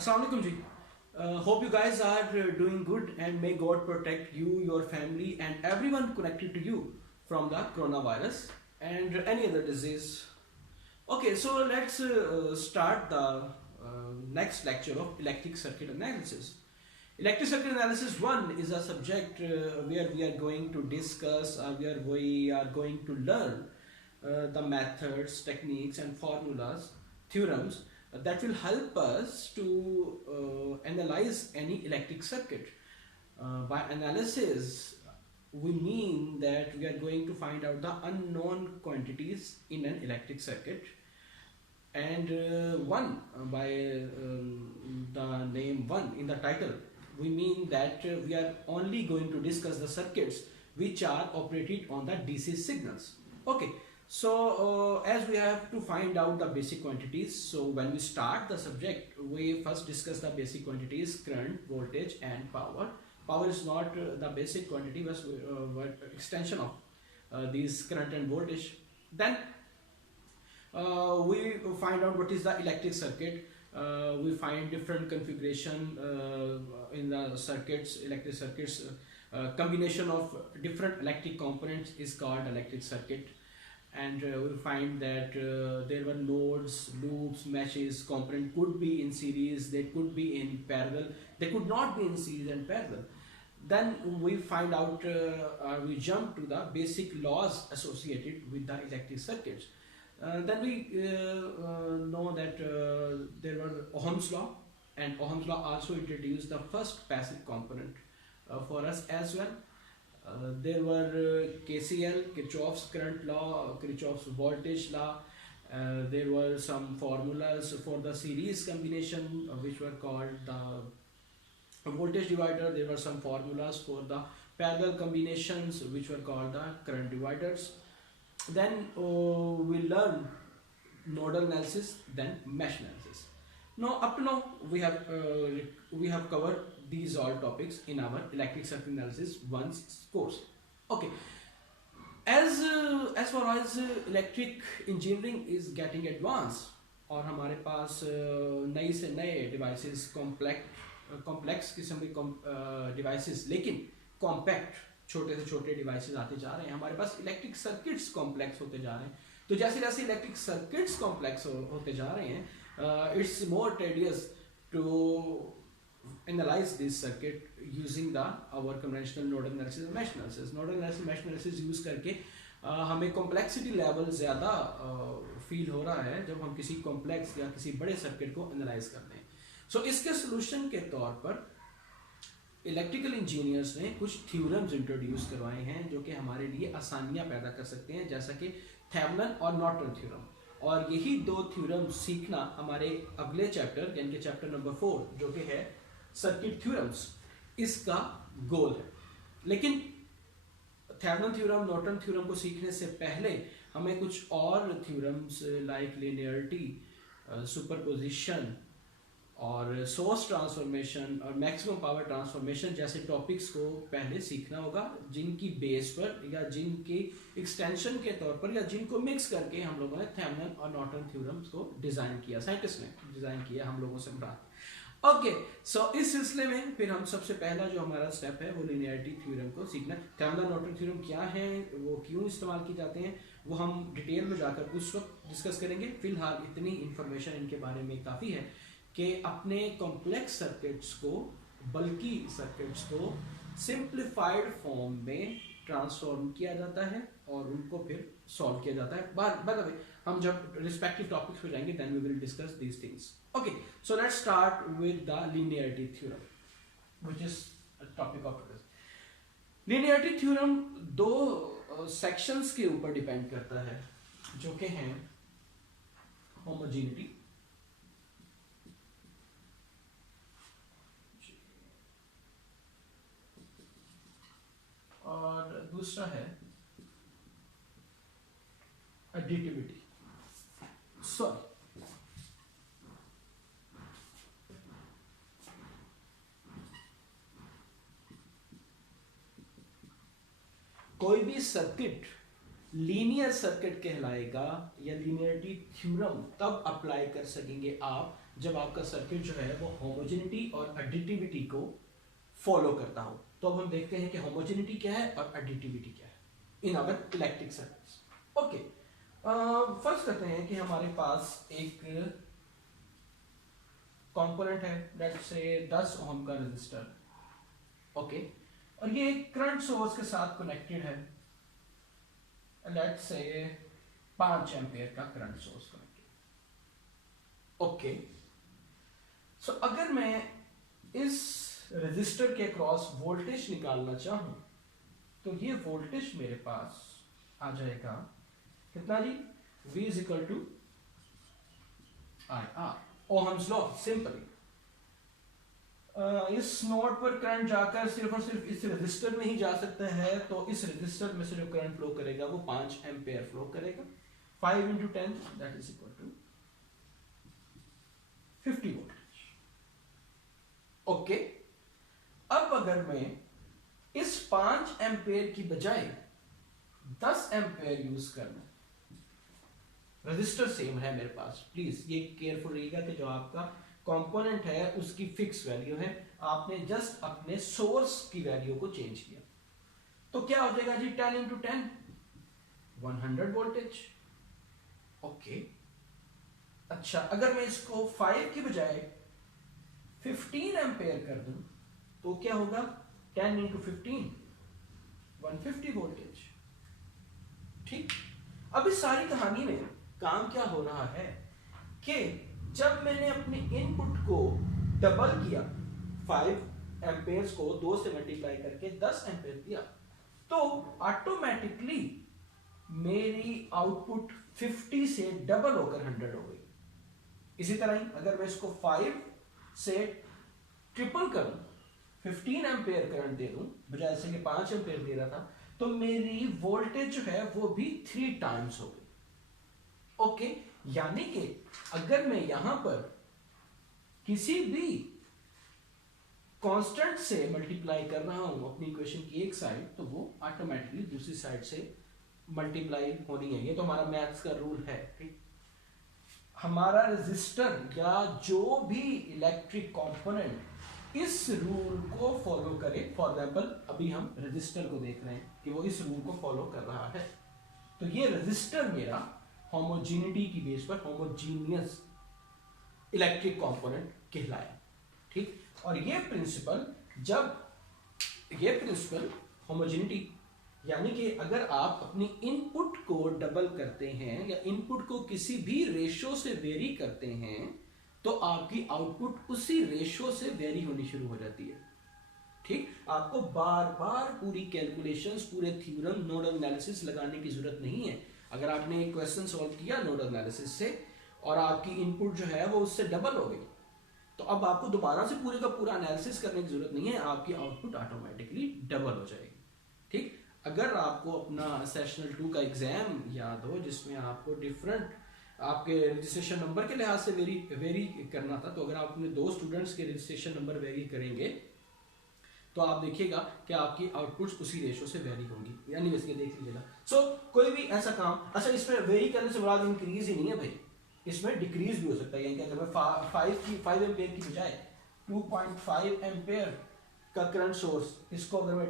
Assalamualaikum ji. Hope you guys are doing good and may God protect you, your family, and everyone connected to you from the coronavirus and any other disease. Okay, so let's start the next lecture of electric circuit analysis. Electric circuit analysis 1 is a subject where we are going to discuss, where we are going to learn the methods, techniques, and formulas, theorems that will help us to analyze any electric circuit. By analysis, we mean that we are going to find out the unknown quantities in an electric circuit. And one by the name one in the title, we mean that we are only going to discuss the circuits which are operated on the DC signals. Okay, so as we have to find out the basic quantities, so when we start the subject, we first discuss the basic quantities: current, voltage, and power. Power is not the basic quantity, but extension of these current and voltage. Then we find out what is the electric circuit. We find different configuration in the circuits, electric circuits. Combination of different electric components is called electric circuit. And we find that there were nodes, loops, meshes. Component could be in series, they could be in parallel, they could not be in series and parallel. Then we find out, we jump to the basic laws associated with the electric circuits. Then we know that there were Ohm's law, and Ohm's law also introduced the first passive component for us as well. There were KCL, Kirchhoff's current law, Kirchhoff's voltage law. There were some formulas for the series combination, which were called the voltage divider. There were some formulas for the parallel combinations, which were called the current dividers. Then we learn nodal analysis, then mesh analysis. Now up to now we have covered these all topics in our electric circuit analysis 1 course. Okay, as far as electric engineering is getting advanced और हमारे पास नई से नए devices complex किस्म के devices लेकिन compact छोटे से छोटे डिवाइसेस आते जा रहे हैं, हमारे पास इलेक्ट्रिक सर्किट्स कॉम्प्लेक्स होते जा रहे हैं. तो जैसे जैसे इलेक्ट्रिक सर्किट्स कॉम्प्लेक्स होते जा रहे हैं, it's more tedious to analyze this circuit using the our conventional nodal analysis and mesh analysis. Nodal analysis mesh analysis use करके हमें कॉम्प्लेक्सिटी लेवल ज़्यादा फील हो रहा है जब हम किसी कॉम्प्लेक्स या किसी बड़े सर्किट को एनालाइज करते हैं. सो इसके सोल्यूशन के तौर पर इलेक्ट्रिकल इंजीनियर्स ने कुछ थ्योरम्स इंट्रोड्यूस करवाए हैं जो कि हमारे लिए आसानियां पैदा कर सकते हैं, जैसा कि थेवेनिन और नॉर्टन थ्योरम. और यही दो थ्योरम सीखना हमारे अगले चैप्टर यानी कि चैप्टर नंबर 4 जो कि है सर्किट थ्योरम्स, इसका गोल है. लेकिन थेवेनिन थ्योरम, नॉर्टन थ्योरम को सीखने से पहले हमें कुछ और थ्योरम्स लाइक लिनियरिटी, सुपरपोजिशन और सोर्स ट्रांसफॉर्मेशन और मैक्सिमम पावर ट्रांसफॉर्मेशन जैसे टॉपिक्स को पहले सीखना होगा, जिनकी बेस पर या जिनकी एक्सटेंशन के तौर पर या जिनको मिक्स करके हम लोगों ने थेवेनिन और नॉर्टन थ्योरम्स को डिज़ाइन किया, साइंटिस्ट ने डिज़ाइन किया हम लोगों से बात. ओके, सो इस सिलसिले में फिर हम सबसे पहला जो हमारा स्टेप है वो लिनियरिटी थ्योरम को सीखना. थेवेनिन नॉर्टन थ्योरम क्या है, वो क्यों इस्तेमाल की जाते हैं, वो हम डिटेल में जाकर उस वक्त डिस्कस करेंगे. फिलहाल इतनी इंफॉर्मेशन इनके बारे में काफ़ी है कि अपने कॉम्प्लेक्स सर्किट्स को, बल्कि सर्किट्स को सिंप्लीफाइड फॉर्म में ट्रांसफॉर्म किया जाता है और उनको फिर सॉल्व किया जाता है. बाय द वे हम जब रिस्पेक्टिव टॉपिक्स पे जाएंगे then we will discuss these things. Okay, so let's start with the linearity theorem which is a topic of today. Linearity theorem दो सेक्शंस के ऊपर डिपेंड करता है जो कि हैं होमोजेनिटी और दूसरा है एडिटिविटी. सॉरी, कोई भी सर्किट लीनियर सर्किट कहलाएगा, या लीनियरिटी थ्योरम तब अप्लाई कर सकेंगे आप जब आपका सर्किट जो है वो होमोजेनिटी और एडिटिविटी को फॉलो करता हो। तो अब हम देखते हैं कि होमोजेनिटी क्या है और एडिटिविटी क्या है in our electric circuits. Okay, first करते हैं कि हमारे पास एक कंपोनेंट है, लेट्स से 10 ओम का रेजिस्टर, ओके, और ये करंट सोर्स के साथ कनेक्टेड है, लेट्स से 5 एम्पियर का करंट सोर्स कनेक्टेड। ओके, सो अगर मैं इस रेजिस्टर के क्रॉस वोल्टेज निकालना चाहूं तो ये वोल्टेज मेरे पास आ जाएगा कितना जी, V is equal to I R, Ohm's law simply. इस नोड पर करंट जाकर सिर्फ और सिर्फ इस रेजिस्टर में ही जा सकता है, तो इस रेजिस्टर में से जो करंट फ्लो करेगा वो 5 एम्पियर फ्लो करेगा। 5 into 10 that is equal to 50 volt. Okay, अब अगर मैं इस 5 एम्पियर की बजाय 10 एम्पियर यूज करना, रजिस्टर सेम है मेरे पास, प्लीज ये केयरफुल रहिएगा कि जो आपका कंपोनेंट है उसकी फिक्स वैल्यू है, आपने जस्ट अपने सोर्स की वैल्यू को चेंज किया, तो क्या हो जाएगा जी 10 इंटू 10 100 वोल्टेज। ओके, अच्छा अगर मैं इसको 5 की बजाय 15 एम्पेयर कर दूं तो क्या होगा, 10 इंटू 15 150 वोल्टेज। ठीक, अब इस सारी कहानी में काम क्या हो रहा है कि जब मैंने अपने इनपुट को डबल किया, 5 एम्पेयर्स को 2 से मल्टीप्लाई करके 10 एम्पेयर दिया, तो ऑटोमेटिकली मेरी आउटपुट 50 से डबल होकर 100 हो गई। इसी तरह ही अगर मैं इसको 5 से ट्रिपल करूं, 15 एम्पेयर करंट दे दूं बजाय से कि 5 एम्पेयर दे रहा था, तो मेरी वोल्टेज जो है वो भी 3 टाइम्स हो गई। ओके, यानी कि अगर मैं यहां पर किसी भी कांस्टेंट से मल्टीप्लाई कर रहा हूं अपनी इक्वेशन की एक साइड, तो वो ऑटोमेटिकली दूसरी साइड से मल्टीप्लाई होनी है। ये तो हमारा मैथ्स का रूल है। ठीक, हमारा रेजिस्टर या जो भी इलेक्ट्रिक कंपोनेंट इस रूल को फॉलो करे, फॉर एग्जांपल अभी हम रेजिस्टर को देख रहे हैं कि वो इस रूल को फॉलो कर रहा है, तो ये रेजिस्टर मेरा होमोजेनिटी की बेस पर होमोजीनियस इलेक्ट्रिक कंपोनेंट कहलाया। ठीक, और ये प्रिंसिपल होमोजेनिटी, यानी कि अगर आप अपनी इनपुट को डबल करते हैं या इनपुट को किसी भी रेशो से वेरी करते हैं, तो आपकी आउटपुट उसी रेशो से वेरी होनी शुरू हो जाती है। ठीक, आपको बार बार पूरी कैलकुलेशंस, पूरे थ्योरम, नोडल एनालिसिस लगाने की जरूरत नहीं है। अगर आपने एक क्वेश्चन सॉल्व किया नोडल एनालिसिस से और आपकी इनपुट जो है वो उससे डबल हो गई, तो अब आपको दोबारा से पूरे का पूरा एनालिसिस करने की जरूरत नहीं है, आपकी आउटपुट ऑटोमेटिकली डबल हो जाएगी। ठीक, अगर आपको अपना सेशनल 2 का एग्जाम याद हो जिसमें आपको डिफरेंट आपके रजिस्ट्रेशन नंबर के लिहाज से वेरी करना था, तो अगर आप अपने 2 स्टूडेंट्स के रजिस्ट्रेशन नंबर वेरी करेंगे तो आप देखिएगा कि आपकी आउटपुट्स उसी रेशो से वेरी होंगी, यानी इसके देख लीजिएगा। सो कोई भी ऐसा काम, अच्छा इसमें वेरी करने से मुराद इंक्रीज ही नहीं है भाई, इसमें डिक्रीज भी हो सकता है। यानी कि अगर मैं 5 एम्पेयर की बजाय 2.5 एम्पेयर का करंट सोर्स, इसको अगर मैं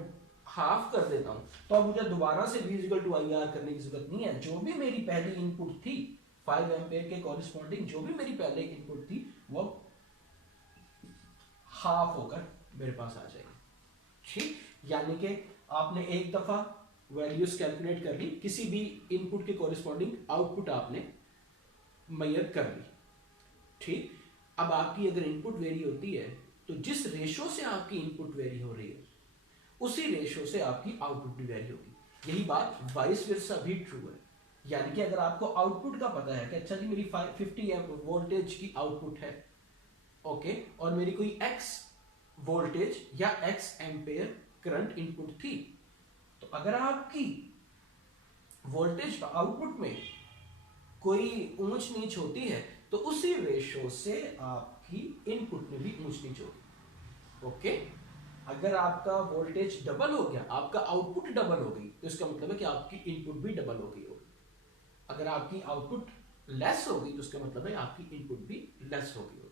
हाफ कर देता हूं, तो अब मुझे दोबारा से V इक्वल टू IR करने की जरूरत नहीं है। जो भी मेरी पहली इनपुट थी 5 एम्पेयर के कॉरेस्पॉन्डिंग, जो भी मेरी पहले इनपुट थी वो हाफ होकर मेरे पास आ जाएगी। ठीक, यानी कि आपने एक दफा वैल्यूज कैलकुलेट कर ली, किसी भी इनपुट के कॉरेस्पॉन्डिंग आउटपुट आपने मेजर कर ली। ठीक, अब आपकी अगर इनपुट वेरी होती है तो जिस रेशो से आपकी इनपुट वेरी हो रही है उसी रेशो से आपकी आउटपुट भी वेरी होगी। यही बात वाइस वर्सा भी ट्रू है। यानी कि अगर आपको आउटपुट का पता है कि अच्छा जी मेरी 50 वोल्टेज की आउटपुट है, ओके, और मेरी कोई X वोल्टेज या X एम्पेयर करंट इनपुट थी, तो अगर आपकी वोल्टेज आउटपुट में कोई ऊंच नीच होती है तो उसी रेशो से आपकी इनपुट में भी ऊंच नीच होगी। ओके, अगर आपका वोल्टेज डबल हो गया, आपका आउटपुट डबल हो गई, तो इसका मतलब है कि आपकी इनपुट भी डबल हो गई होगी। अगर आपकी आउटपुट लेस होगी तो उसका मतलब है आपकी इनपुट भी लेस हो गई होगी।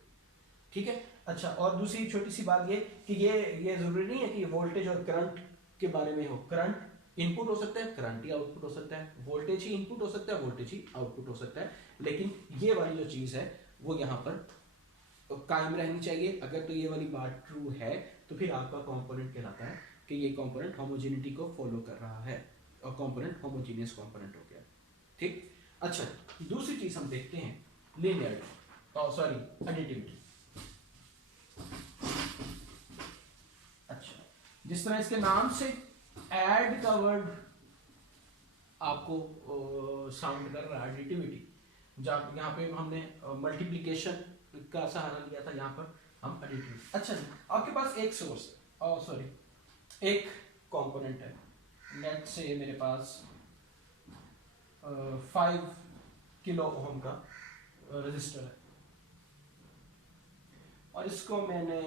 ठीक है। अच्छा, और दूसरी छोटी सी बात ये कि ये जरूरी नहीं है कि वोल्टेज और करंट के बारे में हो। करंट इनपुट हो सकता है, करंट ही आउटपुट हो सकता है, वोल्टेज ही इनपुट हो सकता है, वोल्टेज ही आउटपुट हो सकता है। लेकिन ये वाली जो चीज है वो यहाँ पर कायम रहनी चाहिए। अगर तो ये वाली बात ट्रू है तो फिर आपका कंपोनेंट कहलाता है कि ये कंपोनेंट होमोजेनिटी को फॉलो कर रहा है और कंपोनेंट होमोजेनियस कंपोनेंट हो गया। ठीक। अच्छा, दूसरी चीज हम देखते हैं लीनियरिटी, सॉरी एडिटिविटी। अच्छा, जिस तरह इसके नाम से ऐड का वर्ड आपको साउंड कर रहा है, एडिटिविटी, जब यहाँ पे हमने मल्टीप्लिकेशन का सहारा लिया था, यहाँ पर हम एडिटिविटी। अच्छा, आपके पास एक सोर्स है, सॉरी एक कंपोनेंट है, लेट्स से मेरे पास 5 किलो ओम का रजिस्टर है और इसको मैंने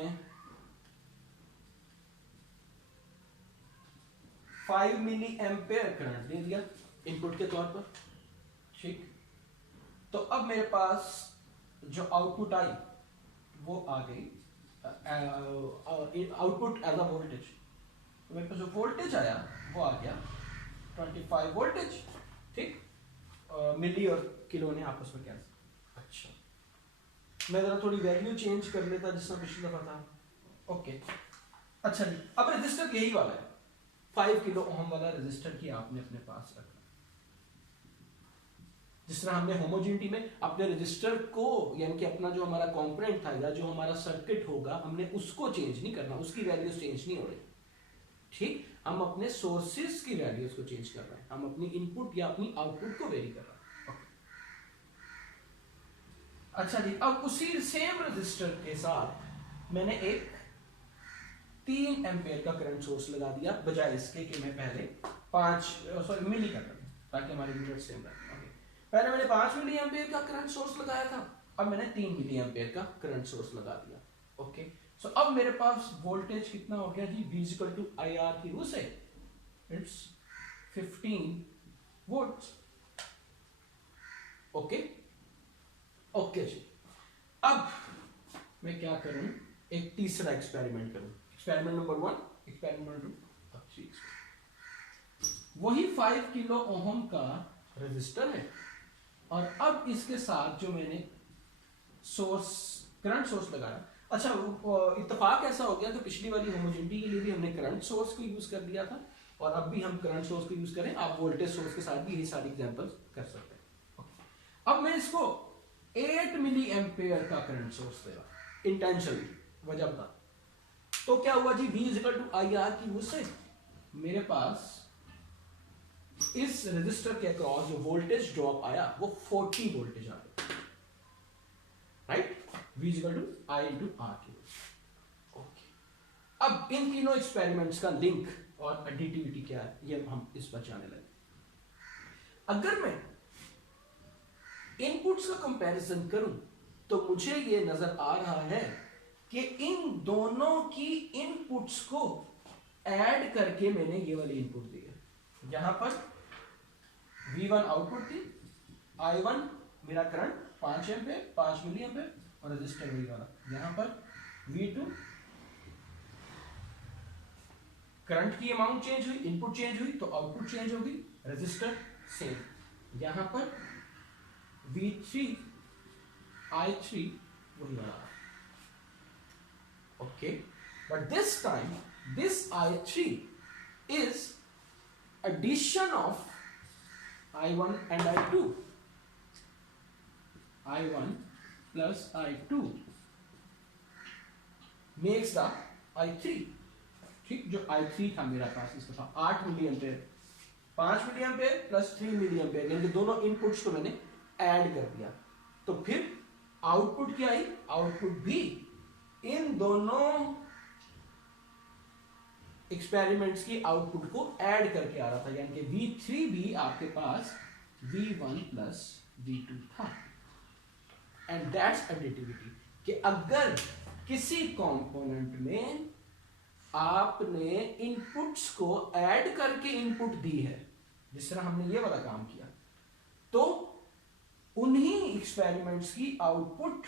5 मिली एम्पेयर करंट दे दिया इनपुट के तौर पर। ठीक। तो अब मेरे पास जो आउटपुट आई वो आ गई आउटपुट एज अ वोल्टेज। तो मेरे पास जो वोल्टेज आया वो आ गया 25 वोल्टेज। ठीक। मिली और किलो ने आपस में कैंसिल। अच्छा, मैं जरा थोड़ी वैल्यू चेंज कर लेता जिसमें पिछली दफा था। ओके। अच्छा जी, अब रजिस्टर यही वाला है, 5 किलो ओम वाला रजिस्टर की आपने अपने पास रखना। जिस तरह हमने होमोजेनिटी में अपने रजिस्टर को, यानी कि अपना जो हमारा कंपोनेंट था या जो हमारा सर्किट होगा, हमने उसको चेंज नहीं करना, उसकी वैल्यूज चेंज नहीं हो रही। ठीक। हम अपने सोर्सेस की वैल्यूज को चेंज कर रहे हैं, हम अपनी इनपुट या अपनी आउटपुट को वेरी कर रहे हैं। अच्छा जी, अब उसी सेम रजिस्टर के साथ मैंने एक 3 एम्पेयर का करंट सोर्स लगा दिया, बजाय इसके कि मैं पहले 5 मिली कर दूं, ताकि हमारे यूनिट सेम रहे। पहले मैंने 5 मिली एम्पेयर का करंट सोर्स लगाया था, अब मैंने 3 मिली एम्पेयर का करंट सोर्स लगा दिया। ओके। सो अब मेरे पास वोल्टेज कितना हो गया जी, V equal to I R की रूल से इट्स 15 वोल्ट्स। ओके। ओके जी, अब मैं क्या करूं, एक तीसरा एक्सपेरिमेंट करूं। एक्सपेरिमेंट नंबर 1, एक्सपेरिमेंट नंबर 2, वही 5 किलो ओम का रजिस्टर है और अब इसके साथ जो मैंने सोर्स, करंट सोर्स लगाया। अच्छा, इत्तेफाक ऐसा हो गया कि पिछली वाली होमोजेनिटी के लिए भी हमने करंट सोर्स को यूज कर दिया था और अब भी हम करंट सोर्स को यूज करें। आप वोल्टेज सोर्स के साथ भी यही सारी एग्जांपल्स कर सकते हैं। अब मैं इसको 8 मिली एम्पेयर का करंट सोर्स देगा इंटेंशनली, वजह बता। तो क्या हुआ जी, V equal to I R की वजह से मेरे पास इस रजिस्टर के अक्रॉस जो वोल्टेज ड्रॉप आया वो 40 वोल्टेज आ गया। Right, V equal to I into R की वजह से। ओके। अब इन तीनों एक्सपेरिमेंट्स का लिंक और एडिटिविटी क्या है ये हम इस पर जाने लगे। अगर मैं इनपुट्स का कंपैरिजन करूं तो मुझे ये नजर आ रहा है कि इन दोनों की इनपुट्स को ऐड करके मैंने ये वाली इनपुट दी है। यहां पर V1 आउटपुट थी, I1 मेरा करंट 5 एम्पेयर, 5 मिली एम्पेयर और रजिस्टर वही वाला। यहां पर V2 करंट की अमाउंट चेंज हुई, इनपुट चेंज हुई तो आउटपुट चेंज होगी, रजिस्टर सेम। यहां पर V3 I3 वही वाला। Okay, but this time this I3 is addition of I1 and I2. I1 plus I2 makes the I3. ठीक, जो I3 था मेरा पास इस दफा 8 milliampere, 5 milliampere plus 3 milliampere, यानी कि दोनों इनपुट्स को मैंने ऐड कर दिया। तो फिर आउटपुट क्या आई, आउटपुट भी इन दोनों एक्सपेरिमेंट्स की आउटपुट को ऐड करके आ रहा था, यानी कि V3 भी आपके पास V1 प्लस V2 था। एंड दैट्स एडिटिविटी, कि अगर किसी कंपोनेंट में आपने इनपुट्स को ऐड करके इनपुट दी है, जिस तरह हमने ये वाला काम किया, तो उन्हीं एक्सपेरिमेंट्स की आउटपुट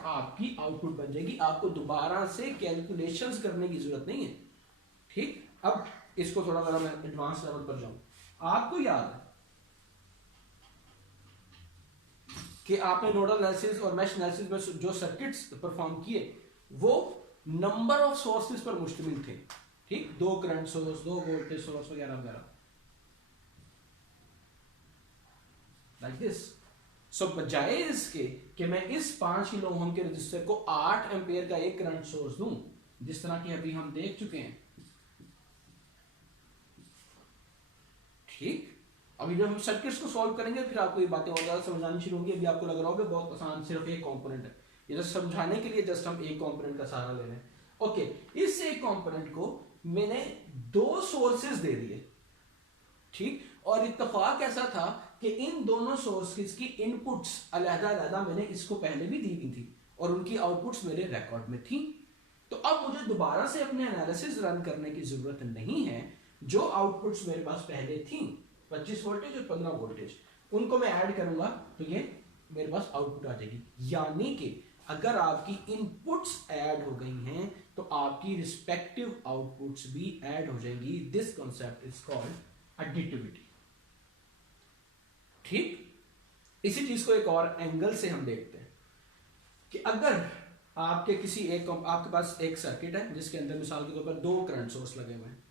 आपकी आउटपुट बन जाएगी। आपको दोबारा से कैलकुलेशंस करने की जरूरत नहीं है। ठीक, अब इसको थोड़ा सा मैं एडवांस लेवल पर जाऊं। आपको याद है कि आपने नोडल एनालिसिस और मैश एनालिसिस में जो सर्किट्स परफॉर्म किए वो नंबर ऑफ सोर्सेज पर मुश्तमिल थे। ठीक, 2 करंट सोर्स, 2 वोल्टेज सोर्स वगैरह वगैरह, लाइक दिस। सो बजाय इसके कि मैं इस 5 किलो ओम के रजिस्टर को 8 एम्पेयर का एक करंट सोर्स दूं, जिस तरह की अभी हम देख चुके हैं। ठीक, अभी जब हम सर्किट्स को सॉल्व करेंगे फिर आपको ये बातें और ज्यादा समझानी शुरू होंगी। अभी आपको लग रहा होगा बहुत आसान, सिर्फ एक कंपोनेंट है। ये जस्ट समझाने के लिए जस्ट हम एक कंपोनेंट का सहारा ले रहे हैं। ओके, इस एक कंपोनेंट को मैंने 2 सोर्सेज दे दिए। ठीक, और इत्तेफाक ऐसा था कि इन दोनों सोर्सेज की इनपुट्स अलग-अलग मैंने इसको पहले भी दी हुई थी और उनकी आउटपुट्स मेरे रिकॉर्ड में थी। तो अब मुझे दोबारा से अपने एनालिसिस रन करने की जरूरत नहीं है। जो आउटपुट्स मेरे पास पहले थी, 25 वोल्टेज और 15 वोल्टेज, उनको मैं ऐड करूंगा तो ये मेरे पास आउटपुट आ जाएगी। यानी कि अगर आपकी इनपुट्स ऐड हो गई हैं तो आपकी रिस्पेक्टिव आउटपुट्स भी ऐड हो जाएंगी। This concept is called additivity. ठीक, इसी चीज को एक और एंगल से हम देखते हैं कि अगर आपके आपके पास एक सर्किट है जिसके अंदर मिसाल के तौर पर 2 करंट सोर्स लगे हुए हैं।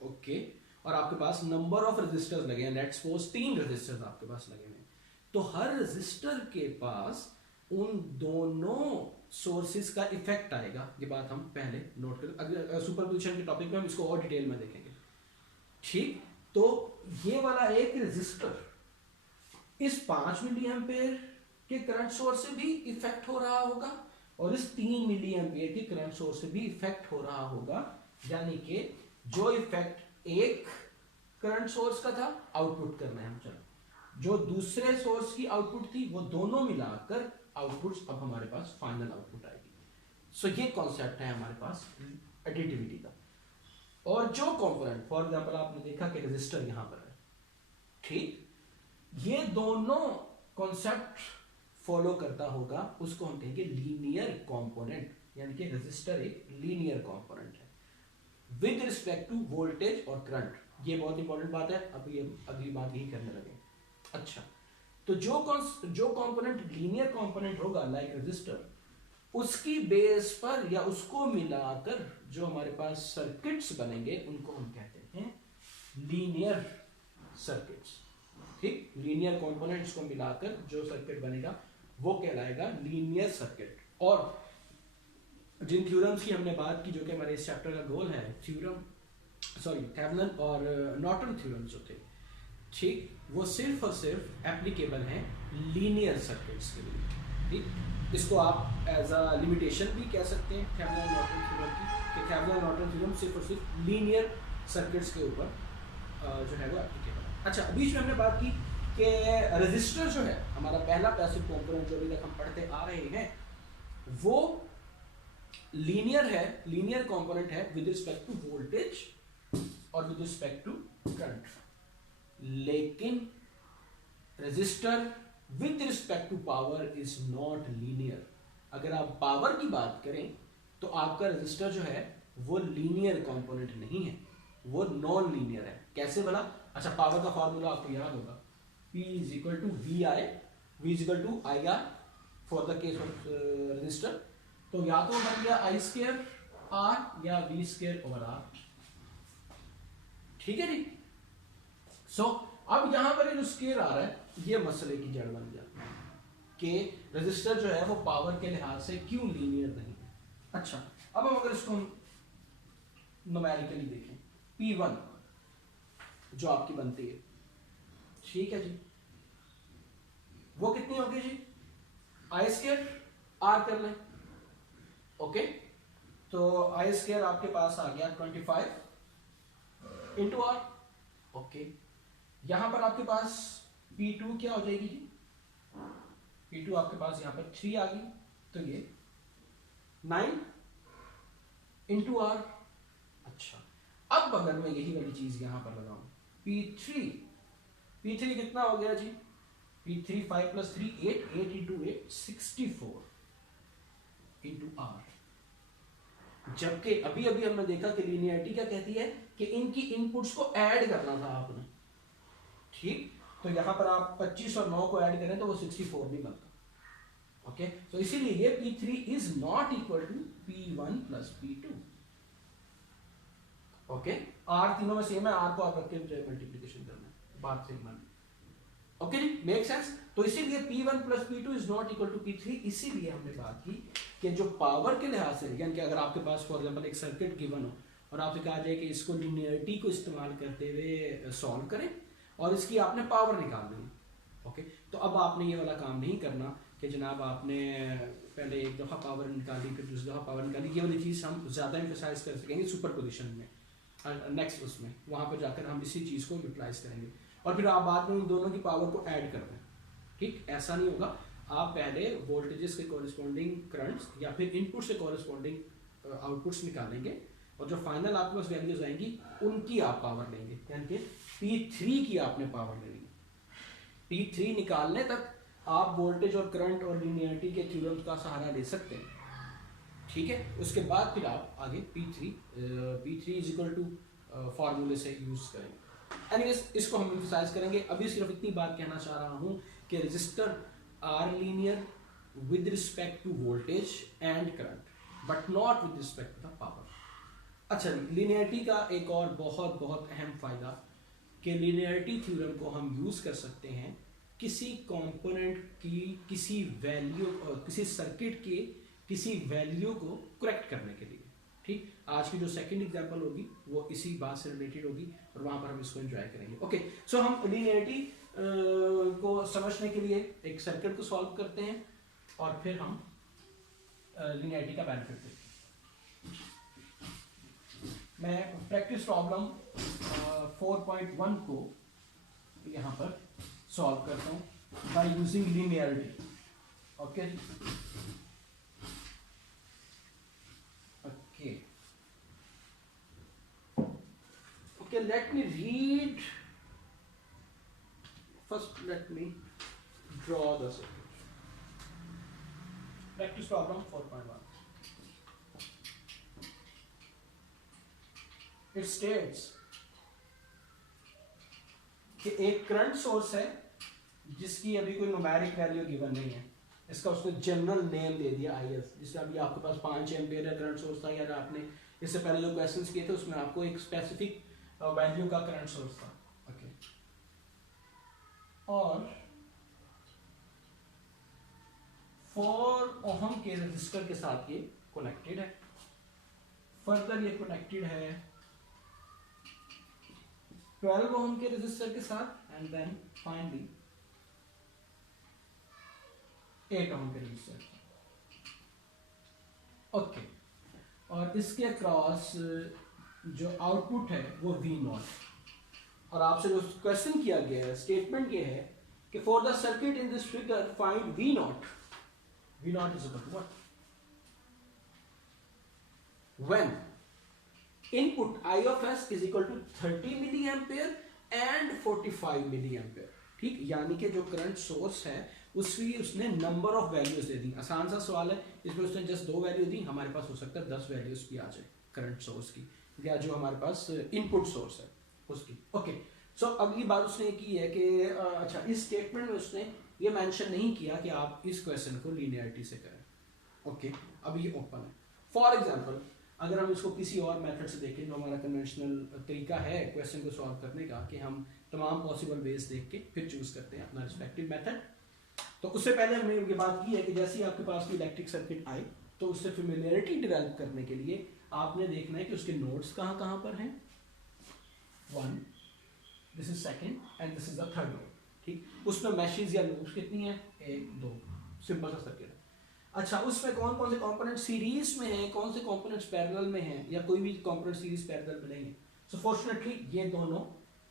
ओके, और आपके पास नंबर ऑफ रेजिस्टर्स लगे हैं, लेट्स सपोज 3 रेजिस्टर्स आपके पास लगे हैं। तो हर रेजिस्टर के पास उन दोनों सोर्सेज का इफेक्ट आएगा। ये बात हम पहले नोट करें, अगर सुपरपोजिशन के टॉपिक में हम इसको और डिटेल में देखेंगे। ठीक, तो ये वाला एक रेजिस्टर इस 5 मिली एम्पेयर के करंट सोर्स से भी इफेक्ट हो रहा होगा और इस 3 मिली एम्पेयर के करंट सोर्स से भी इफेक्ट हो रहा होगा। यानी कि जो इफेक्ट एक करंट सोर्स का था, आउटपुट करना है हम, चलो जो दूसरे सोर्स की आउटपुट थी वो दोनों मिलाकर आउटपुट्स अब हमारे पास फाइनल आउटपुट आएगी। सो ये कॉन्सेप्ट है हमारे पास एडिटिविटी का। और जो कंपोनेंट, फॉर एग्जांपल आपने देखा कि रेजिस्टर यहां पर है। ठीक, ये दोनों कॉन्सेप्ट फॉलो करता होगा, उसको हम कहेंगे लीनियर कंपोनेंट। यानी कि रेजिस्टर एक लीनियर कंपोनेंट है विद रिस्पेक्ट टू वोल्टेज और करंट। ये बहुत इंपॉर्टेंट बात है, अभी अगली बात यही करने लगे। अच्छा, तो जो कंपोनेंट लीनियर कंपोनेंट होगा लाइक रेजिस्टर, उसकी बेस पर या उसको मिलाकर जो हमारे पास सर्किट्स बनेंगे उनको हम कहते हैं लीनियर सर्किट्स। ठीक, लीनियर कंपोनेंट्स को मिलाकर जो सर्किट बनेगा वो कहलाएगा लीनियर सर्किट। और जिन थ्योरम्स की हमने बात की, जो कि हमारे इस चैप्टर का गोल है, थेवेनिन और नॉर्टन थ्योरम्स जो थे, ठीक, वो सिर्फ और सिर्फ एप्लीकेबल हैं लीनियर सर्किट्स के लिए। ठीक, इसको आप एज अ लिमिटेशन भी कह सकते हैं थेवेनिन नॉर्टन थ्योरम की, कि थेवेनिन नॉर्टन थ्योरम सिर्फ और सिर्फ लीनियर सर्किट्स के ऊपर जो है वो एप्लीकेबल है। अच्छा, बीच में हमने बात की कि रेजिस्टर जो है हमारा पहला पैसिव कंपोनेंट जो अभी तक हम पढ़ते आ रहे हैं, वो लीनियर है, लीनियर कंपोनेंट है विद रिस्पेक्ट टू वोल्टेज और विद रिस्पेक्ट टू करंट। लेकिन resistor with respect to power is not linear. अगर आप पावर की बात करें तो आपका रेजिस्टर जो है वो लीनियर कंपोनेंट नहीं है, वो नॉन लीनियर है। कैसे भला? अच्छा, पावर का फॉर्मूला आपको याद होगा, P is equal to VI, V is equal to IR for the case of resistor। तो या तो बन गया I स्क्वायर R या V स्क्वायर ओवर R। ठीक है जी। अब यहां पर जो स्क्वायर आ रहा है ये मसले की जड़ बन गया कि रेजिस्टर जो है वो पावर के लिहाज से क्यों लीनियर नहीं है। अच्छा, अब हम अगर इसको न्यूमेरिकली देखें, P1 जो आपकी बनती है, ठीक है जी, वो कितनी होगी जी? आई स्क्वायर आर कर लें। ओके, तो आई स्क्वायर आपके पास आ गया 25 इंटू आर। ओके, यहां पर आपके पास P2 क्या हो जाएगी जी? P2 आपके पास यहां पर 3 आ गई, तो ये 9 इंटू आर। अच्छा, अब अगर मैं यही वाली चीज यहां पर लगाऊं, P3 कितना हो गया जी, P3 5 + 3 8, 8 × 8 64 × R। जबकि अभी अभी हमने देखा कि लीनियरिटी क्या कहती है कि इनकी इनपुट्स को ऐड करना था आपने, ठीक। तो यहां पर आप 25 और 9 को ऐड करें तो वो 64 नहीं बनता। ओके, तो इसीलिए ये P3 is not equal to P1 + P2। Okay, R तीनों में सेम है, R को आप रख के मल्टीप्लिकेशन करना है, बात सेम है। ओके जी, मेक सेंस। तो इसीलिए P1 + P2 is not equal to P3। इसीलिए हमने बात की कि जो पावर के लिहाज से, यानी कि अगर आपके पास फॉर एग्जांपल एक सर्किट गिवन हो और आपसे कहा जाए कि इसको लिनियरिटी को इस्तेमाल करते हुए सॉल्व करें और इसकी आपने पावर निकालनी है। ओके, तो अब आपने ये वाला काम नहीं करना कि जनाब आपने पहले एक दफ़ा पावर निकाली फिर दूसरी दफ़ा पावर निकाली। ये वाली चीज़ हम ज़्यादा एम्फसाइज कर सकेंगे सुपर पोजिशन में, नेक्स्ट उसमें वहाँ पर जाकर हम इसी चीज़ को यूटिलाइज करेंगे और फिर आप बाद में उन दोनों की पावर को ऐड कर दें। ठीक, ऐसा नहीं होगा। आप पहले वोल्टेजेस के कॉरेस्पॉन्डिंग करंट्स या फिर इनपुट से कॉरेस्पॉन्डिंग आउटपुट्स निकालेंगे और जो फाइनल आपके पास वैल्यूज आएंगी उनकी आप पावर लेंगे, यानी कि P3 की आपने पावर लेनी। P3 निकालने तक आप वोल्टेज और करंट और लीनियरिटी के थ्योरम्स का सहारा ले सकते हैं, ठीक है। उसके बाद फिर आप आगे P3 इज इक्वल टू फार्मूले से यूज करेंगे। एनीवेज, इसको हम एम्फसाइज करेंगे। अभी सिर्फ इतनी बात कहना चाह रहा हूं कि resistor are linear with respect to voltage and current but not with respect to the power. अच्छा, लीनियरिटी का एक और बहुत बहुत अहम फायदा कि लीनियरिटी थ्योरम को हम यूज कर सकते हैं किसी कंपोनेंट की किसी वैल्यू और किसी सर्किट के किसी वैल्यू को करेक्ट करने के लिए। ठीक, आज की जो सेकंड एग्जांपल होगी वो इसी बात से रिलेटेड होगी और वहां पर हम इसको एंजॉय करेंगे। ओके, सो हम लीनियरिटी को समझने के लिए एक सर्किट को सॉल्व करते हैं और फिर हम लीनियरिटी का बेनिफिट देखते हैं। मैं प्रैक्टिस प्रॉब्लम 4.1 को यहाँ पर सॉल्व करता हूँ by using linearity. Okay okay, let me read first, let me draw the circuit. Practice problem 4.1. It states कि एक करंट सोर्स है जिसकी अभी कोई न्यूमेरिक वैल्यू गिवन नहीं है, इसका उसने जनरल नेम दे दिया IS। जिससे अभी आपके पास 5 एम्पियर का करंट सोर्स था, या आपने इससे पहले जो क्वेश्चंस किए थे उसमें आपको एक स्पेसिफिक वैल्यू का करंट सोर्स था। ओके, और 4 ओहम के रेजिस्टर के साथ ये कनेक्टेड है। फर्दर ये कनेक्टेड है 12 ओहम के रेजिस्टर के साथ एंड देन फाइनली 8 ओहम के रेजिस्टर। ओके, और इसके अक्रॉस जो आउटपुट है वो V0, और आपसे जो क्वेश्चन किया गया है, स्टेटमेंट ये है कि for the circuit in this figure find V0 is equal to what when input I of S is equal to 30 milliampere and 45 milliampere. ठीक, यानी कि जो करंट सोर्स है उसने नंबर ऑफ वैल्यूज दे दी। आसान सा सवाल है, इसमें उसने जस्ट 2 वैल्यू दी, हमारे पास हो सकता है 10 वैल्यूज भी आ जाए करंट सोर्स की, या जो हमारे पास इनपुट सोर्स है उसकी। ओके, सो अगली बात उसने की है कि अच्छा, इस स्टेटमेंट में उसने ये मेंशन नहीं किया कि आप इस क्वेश्चन को लीनियरिटी से करें। ओके, अब ये ओपन है। फॉर एग्जांपल, अगर हम इसको किसी और मेथड से देखें, जो हमारा कन्वेंशनल तरीका है क्वेश्चन को सॉल्व करने का, कि हम तमाम पॉसिबल वेज देख के फिर चूज करते हैं अपना रिस्पेक्टिव मेथड। तो उससे पहले हमने ये बात की है कि जैसे ही आपके पास कोई इलेक्ट्रिक सर्किट आए तो उससे फेमिलियरिटी डेवलप करने के लिए आपने देखना है कि उसके नोड्स कहाँ कहाँ पर हैं। 1, this is second and this is the third node. ठीक, उसमें मैशेस या लूप्स कितनी है? 1, 2, सिंपल सा सर्किट है। अच्छा, उसमें कौन कौन से कंपोनेंट सीरीज में हैं, कौन से कंपोनेंट्स पैरेलल में हैं, या कोई भी कंपोनेंट सीरीज पैरेलल में नहीं है। सो फॉर्चुनेटली ये दोनों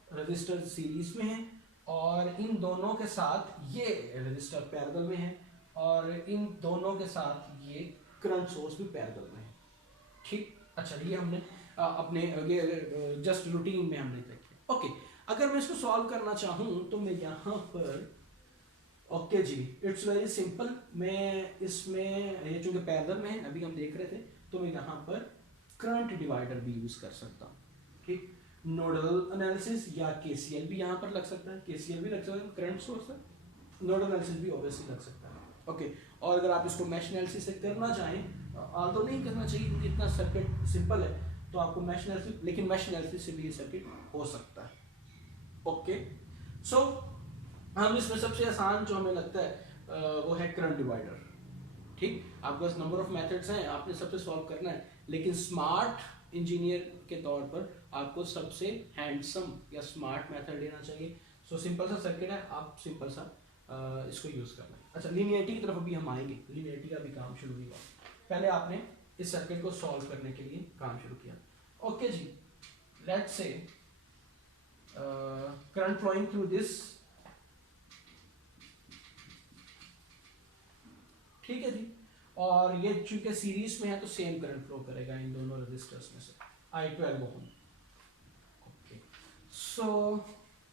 रजिस्टर सीरीज में हैं और इन दोनों के साथ ये रजिस्टर पैरेलल में है और इन दोनों के साथ ये करंट सोर्स भी पैरेलल में है। ठीक, अच्छा, ये हमने अपने जस्ट रूटीन में हमने तय किया। ओके, अगर मैं इसको सॉल्व करना चाहूँ तो मैं यहाँ पर ओके जी, इट्स वेरी सिंपल। मैं इसमें ये चूंकि पैरेलल में है अभी हम देख रहे थे, तो मैं यहाँ पर करंट डिवाइडर भी यूज कर सकता हूँ। ठीक, नोडल एनालिसिस या केसीएल भी यहाँ पर लग सकता है, केसीएल भी लग सकता है, करंट सोर्स है, नोडल एनालिसिस भी ऑब्वियसली लग सकता है। ओके, और अगर आप इसको मैश एनालिसिस से करना चाहें, तो नहीं करना चाहिए क्योंकि इतना सर्किट सिंपल है, तो आपको मैश एनालिसिस, लेकिन मैश एनालिसिस से भी ये सर्किट हो सकता है। ओके, सो हम इसमें सबसे आसान जो हमें लगता है वो है करंट डिवाइडर। ठीक, आपके पास नंबर ऑफ मेथड्स हैं, आपने सबसे सॉल्व करना है, लेकिन स्मार्ट इंजीनियर के तौर पर आपको सबसे हैंडसम या स्मार्ट मेथड लेना चाहिए। सो सिंपल सा सर्किट है, आप सिंपल सा इसको यूज करना है। अच्छा, लीनियरिटी की तरफ अभी हम आएंगे, लीनियरिटी का भी काम शुरू नहीं हुआ, पहले आपने इस सर्किट को सॉल्व करने के लिए काम शुरू किया। ओके जी, let's say current flowing through this, ठीक है जी, और ये चूंकि सीरीज में है तो सेम करंट फ्लो करेगा इन दोनों रेजिस्टर्स में से, I12 ओम। ओके, सो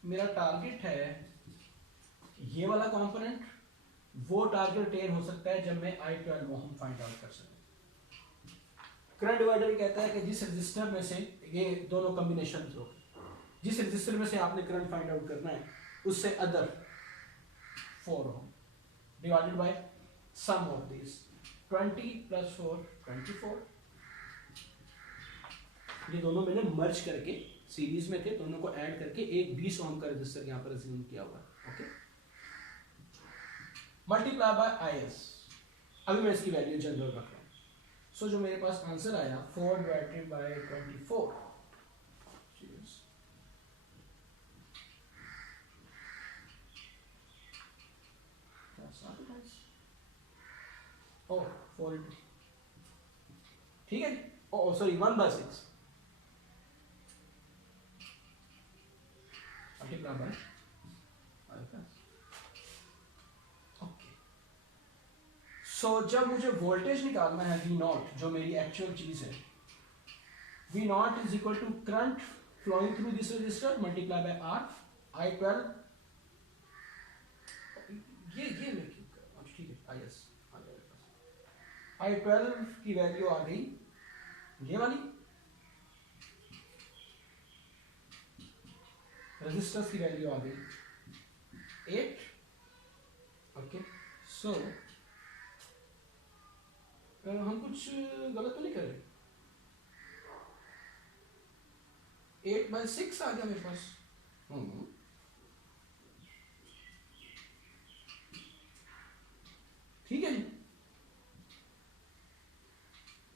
मेरा टारगेट है ये वाला कंपोनेंट, वो टारगेट अटेन हो सकता है जब मैं I12 ओम फाइंड आउट कर सकूं। करंट डिवाइडर कहता है कि जिस रजिस्टर में से, ये दोनों कॉम्बिनेशन हो, जिस रजिस्टर में से आपने करंट फाइंड आउट करना है उससे other 4 ohm divided by sum of this 20 plus 4 24। ये दोनों मैंने मर्ज करके, सीरीज में थे, दोनों को ऐड करके एक 20 ओम का रजिस्टर यहाँ पर अज्यूम किया हुआ है। ओके, मल्टीप्लाई बाय IS, अभी मैं इसकी वैल्यू जनरल रख रहा हूँ। सो जो मेरे पास आंसर आया 4 डिवाइडेड बाय 24, ओ 4, ठीक है, ओ सॉरी 1/6 मल्टीप्लाई बाय। ओके, सो जब मुझे वोल्टेज निकालना है V0, जो मेरी एक्चुअल चीज है, V0 is equal to current flowing through this resistor multiply by R I12, ये मैं क्यों कर रहा हूँ, ठीक है, IS I12 की वैल्यू आ गई ये वाली, रेजिस्टर्स की वैल्यू आ गई 8। ओके, सो हम कुछ गलत तो नहीं कर रहे, 8/6 आ गया मेरे पास। ठीक है जी,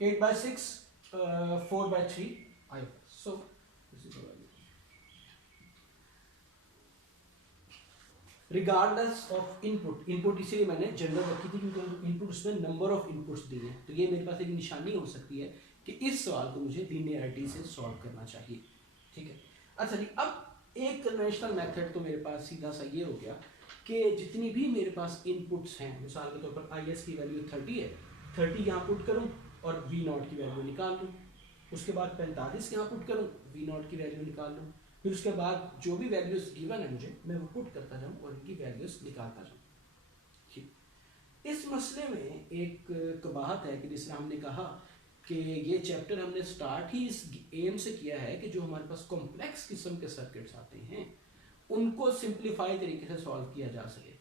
8/6 4/3 आया। सो रिगार्डलेस ऑफ इनपुट, इनपुट इसीलिए मैंने जनरल रखी थी क्योंकि इनपुट उसमें नंबर ऑफ इनपुट्स दिए हैं, तो ये मेरे पास एक निशानी हो सकती है कि इस सवाल को मुझे लीनियरिटी से सॉल्व करना चाहिए। ठीक है, अच्छा जी, अब एक कन्वेंशनल मेथड तो मेरे पास सीधा सा ये हो गया कि जितनी भी मेरे पास इनपुट्स हैं, मिसाल के तौर पर IS की वैल्यू 30 है, 30 यहाँ पुट करूँ और V0 की वैल्यू निकाल लूँ, उसके बाद 45 यहाँ पुट करूँ, V0 की वैल्यू निकाल लूँ, फिर उसके बाद जो भी वैल्यूज गिवन है मुझे, मैं वो पुट करता जाऊँ और इनकी वैल्यूज निकालता जाऊँ। ठीक, इस मसले में एक कबाहत है कि जिसने हमने कहा कि ये चैप्टर हमने स्टार्ट ही इस एम से किया है कि जो हमारे पास कॉम्प्लेक्स किस्म के सर्किट्स आते हैं उनको सिंप्लीफाई तरीके से सॉल्व किया जा सके।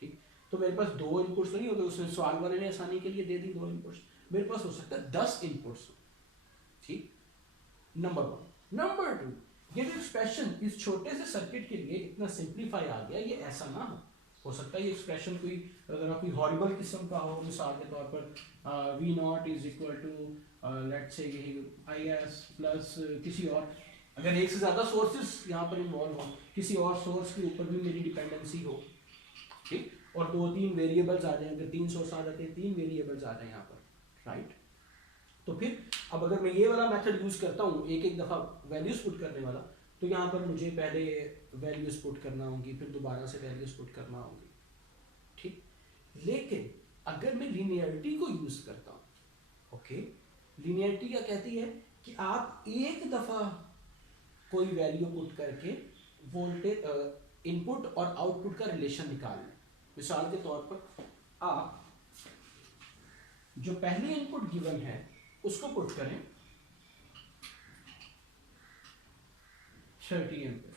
ठीक, तो मेरे पास 2 इनपुट्स तो नहीं होते, उसने सवाल वाले ने आसानी के लिए दे दी 2 इनपुट्स, मेरे पास हो सकता है 10 इनपुट्स। ठीक, नंबर 1। नंबर 2, ये जो एक्सप्रेशन इस छोटे से सर्किट के लिए इतना सिंप्लीफाई आ गया, ये ऐसा ना हो सकता है ये एक्सप्रेशन कोई अगर कोई हॉरिबल किस्म का हो, मिसाल के तौर पर V0 is equal to let's say IS plus किसी और, अगर एक से ज़्यादा सोर्सेस यहाँ पर इन्वॉल्व हो, किसी और सोर्स के ऊपर भी मेरी डिपेंडेंसी हो, ठीक, और 2-3 वेरिएबल्स आ जाए, अगर 3 सोर्स आ जाते हैं 3 वेरिएबल्स आ जाए यहाँ पर, राइट। तो फिर अब अगर मैं ये वाला मेथड यूज करता हूँ एक एक दफ़ा वैल्यूज पुट करने वाला, तो यहाँ पर मुझे पहले वैल्यूज पुट करना होगी, फिर दोबारा से वैल्यूज पुट करना होगी। ठीक, लेकिन अगर मैं लीनियरिटी को यूज करता हूँ, ओके, लीनियरिटी क्या कहती है कि आप एक दफा कोई वैल्यू पुट करके वोल्टेज इनपुट और आउटपुट का रिलेशन निकाल लें। मिसाल के तौर पर आप जो पहली इनपुट गिवन है उसको पुट करें 30 एम्पेयर,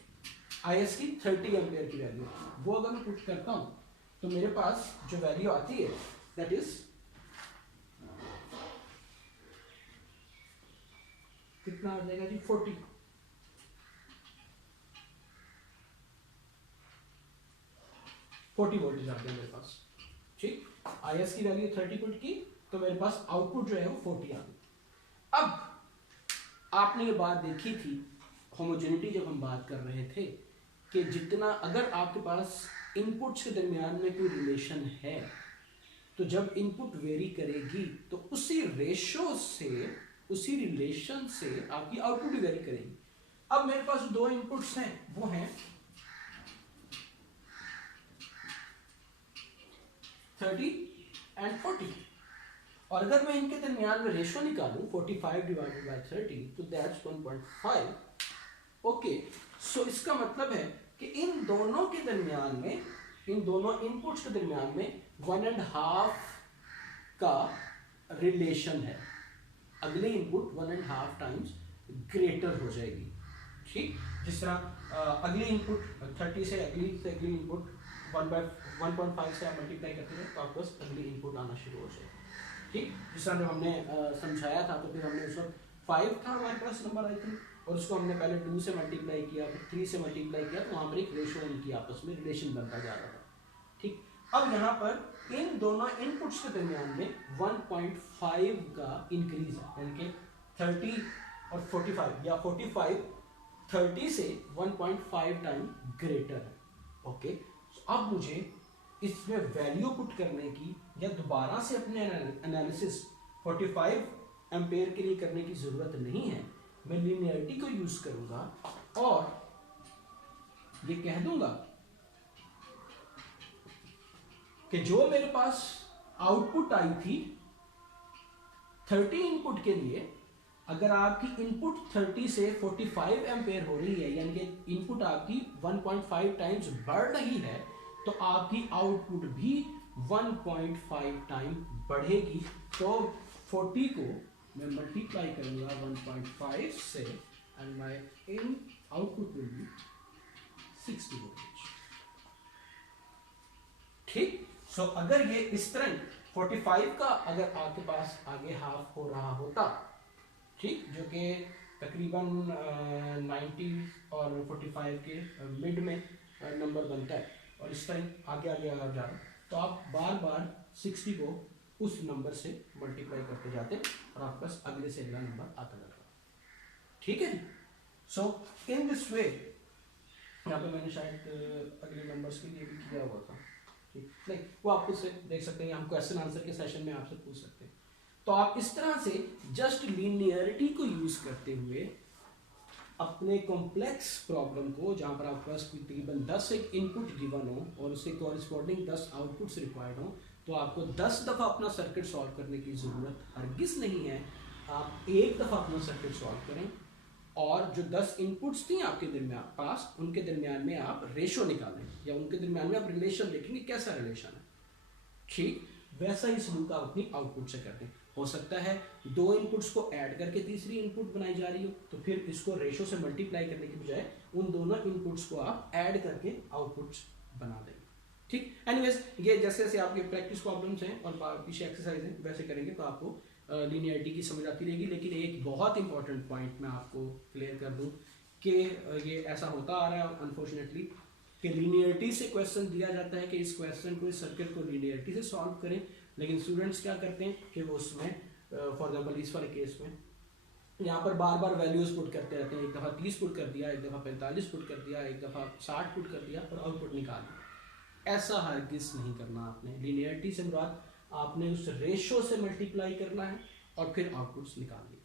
IS की 30 एम्पेयर की वैल्यू, वो अगर मैं पुट करता हूं तो मेरे पास जो वैल्यू आती है दैट इज कितना आ जाएगा जी 40 वोल्टेज आ गया मेरे पास। ठीक, IS की वैल्यू 30 पुट की तो मेरे पास आउटपुट जो है वो 40 आ गई। अब आपने ये बात देखी थी होमोजेनिटी जब हम बात कर रहे थे कि जितना अगर आपके पास इनपुट्स के दरमियान में कोई रिलेशन है तो जब इनपुट वेरी करेगी तो उसी रेशो से उसी रिलेशन से आपकी आउटपुट भी वेरी करेगी। अब मेरे पास दो इनपुट्स हैं वो हैं 30 एंड 40 और अगर मैं इनके दरमियान में रेशो निकालूं 45 डिवाइडेड बाय 30 तो दैट्स 1.5। ओके, सो इसका मतलब है कि इन दोनों के दरमियान में, इन दोनों इनपुट्स के दरमियान में 1.5 का रिलेशन है। अगली इनपुट 1.5 टाइम्स ग्रेटर हो जाएगी। ठीक, जिस तरह अगली इनपुट 30 से अगली इनपुट 1.5 से आप मल्टीप्लाई करते हैं तो आपको अगली इनपुट आना शुरू हो जाएगी। ठीक, जिस तरह जब हमने समझाया था तो फिर हमने उस वक्त 5 था हमारे पास नंबर आई थी और उसको हमने पहले 2 से मल्टीप्लाई किया, फिर 3 से मल्टीप्लाई किया, तो वहाँ पर एक रेशो उनकी आपस में रिलेशन बनता जा रहा था। ठीक, अब यहाँ पर इन दोनों इनपुट्स के दरमियान में 1.5 का इंक्रीज है, यानी कि 30 और 45 या 45 30 से 1.5 टाइम ग्रेटर है। ओके, अब मुझे इसमें वैल्यू पुट करने की या दोबारा से अपने एनालिसिस 45 एम्पेयर के लिए करने की जरूरत नहीं है। मैं लीनियरिटी को यूज करूंगा और ये कह दूंगा कि जो मेरे पास आउटपुट आई थी 30 इनपुट के लिए, अगर आपकी इनपुट 30 से 45 एम्पेयर हो रही है यानी कि इनपुट आपकी 1.5 टाइम्स बढ़ रही है तो आपकी आउटपुट भी 1.5 टाइम बढ़ेगी। तो 40 को मैं मल्टीप्लाई करूंगा 1.5 से and my in output will be 60 voltage. ठीक, सो अगर ये इस तरह 45 का अगर आपके पास आगे हाफ हो रहा होता, ठीक, जो कि तकरीबन 90 और 45 के मिड में नंबर बनता है और इस तरह आगे आगे अगर जा रहा तो आप बार बार 60 को उस नंबर से मल्टीप्लाई करते जाते और आपके पास अगले से अगला नंबर आता जाता। ठीक है जी, सो इन दिस वे यहाँ पे मैंने शायद अगले नंबर्स के लिए भी किया हुआ था। ठीक, नहीं वो आप खुद से देख सकते हैं, हम क्वेश्चन आंसर के सेशन में आपसे पूछ सकते हैं। तो आप इस तरह से जस्ट लीनियरिटी को यूज करते हुए अपने कॉम्प्लेक्स प्रॉब्लम को, जहाँ पर आपके पास तकरीबन 10 एक इनपुट गिवन हो और उससे कॉरेस्पॉन्डिंग 10 आउटपुट्स रिक्वायर्ड हो, तो आपको 10 दफ़ा अपना सर्किट सॉल्व करने की ज़रूरत हरगिज़ नहीं है। आप एक दफ़ा अपना सर्किट सॉल्व करें और जो 10 इनपुट्स थी आपके दरमियान पास, उनके दरमियान में आप रेशो निकालें या उनके दरमियान में आप रिलेशन देखेंगे कैसा रिलेशन है। ठीक, वैसा ही सलूक आप अपनी आउटपुट से करते हैं। हो सकता है 2 इनपुट्स को ऐड करके तीसरी इनपुट बनाई जा रही हो तो फिर इसको रेशो से मल्टीप्लाई करने की बजाय उन दोनों इनपुट्स को आप ऐड करके आउटपुट्स बना देंगे। ठीक, एनीवेज ये जैसे जैसे आपके प्रैक्टिस प्रॉब्लम्स हैं और पीछे एक्सरसाइज हैं वैसे करेंगे तो आपको लीनियरिटी की समझ आती रहेगी। लेकिन एक बहुत इंपॉर्टेंट पॉइंट मैं आपको क्लियर कर दूं कि ये ऐसा होता आ रहा है अनफॉर्चुनेटली कि लीनियरिटी से क्वेश्चन दिया जाता है कि इस क्वेश्चन को, इस सर्किट को लीनियरिटी से सॉल्व करें, लेकिन स्टूडेंट्स क्या करते हैं कि वो उसमें फॉर एग्जाम्पल इस वाले केस में यहाँ पर बार बार वैल्यूज पुट करते रहते हैं। एक दफ़ा 30 पुट कर दिया, एक दफ़ा 45 पुट कर दिया, एक दफ़ा 60 पुट कर दिया और आउटपुट निकाल दिया। ऐसा हरगिज़ नहीं करना आपने। लीनियरिटी से मुराद आपने उस रेशो से मल्टीप्लाई करना है और फिर आउटपुट्स निकालनी।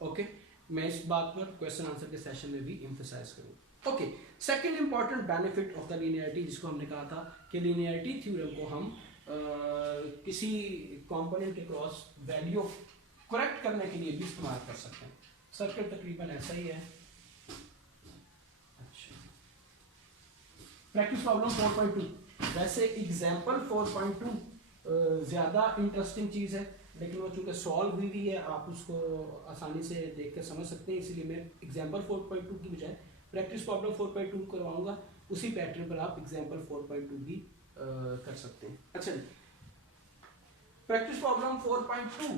ओके, मैं इस बात पर क्वेश्चन आंसर के सेशन में भी एम्फसाइज करूँ। Okay, second important benefit of the linearity, जिसको हमने कहा था कि लीनियरिटी थ्योरम को हम किसी कंपोनेंट के क्रॉस वैल्यू करेक्ट करने के लिए भी इस्तेमाल कर सकते हैं। सर्किट तकरीबन ऐसा ही है। अच्छा, प्रैक्टिस प्रॉब्लम 4.2। वैसे एग्जाम्पल 4.2 ज़्यादा इंटरेस्टिंग चीज़ है, लेकिन वो चूँकि सॉल्व हुई है आप उसको आसानी से देख कर समझ सकते हैं, इसीलिए मैं एग्जाम्पल 4.2 की बजाय प्रैक्टिस प्रॉब्लम 4.2 करवाऊंगा। उसी पैटर्न पर आप एग्जाम्पल 4.2 भी कर सकते हैं। अच्छा जी, प्रैक्टिस प्रॉब्लम 4.2